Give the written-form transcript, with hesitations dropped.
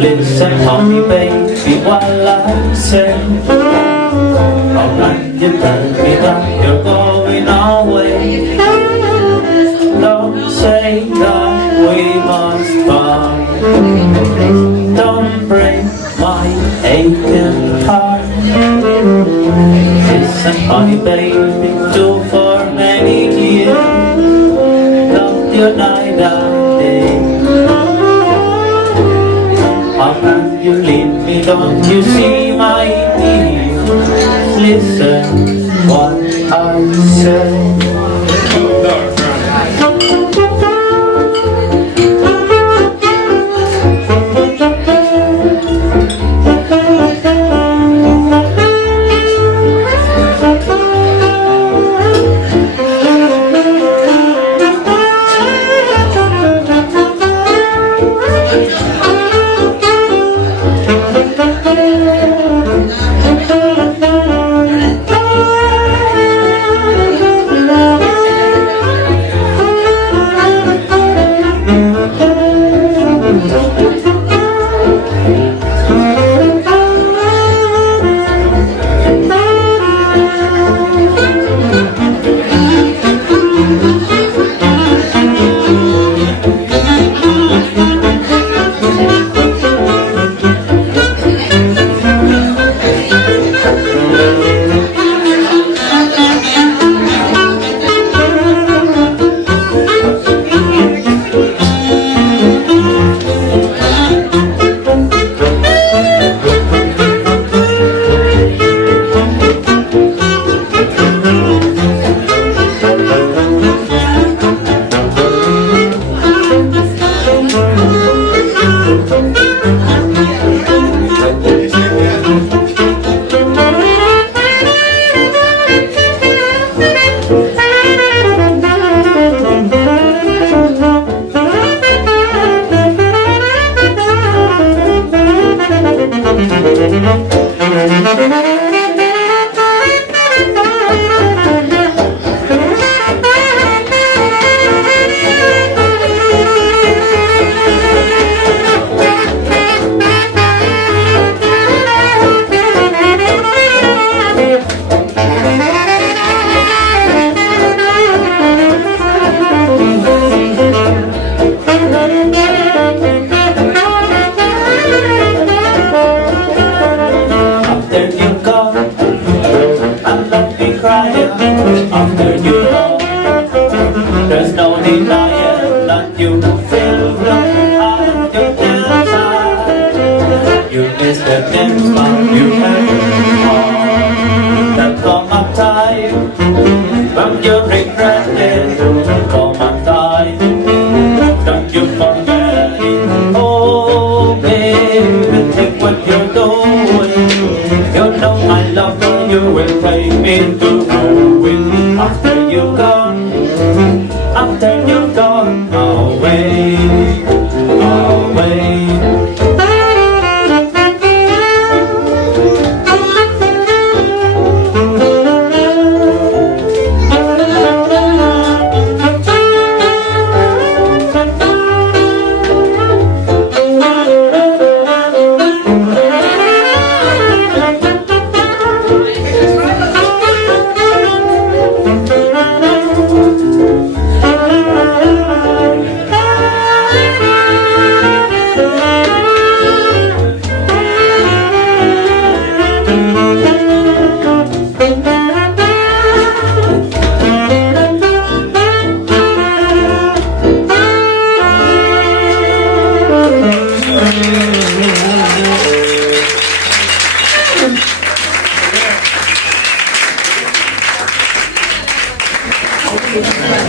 Listen honey baby while I say, all night you tell me that you're going away. Don't say that we must part. Don't break my aching heart. Listen honey baby, do for many years loved you night and day. How can you leave me? Don't you see my tears? Listen what I say. After you go, there's no denying that you feel the heart you inside. You miss the dance but you have that come up time, but you regret it. Come up time, don't you forget it. Oh baby, think what you're doing. You know I love you, you will take me to ruin. After you're gone, after you're gone away, away.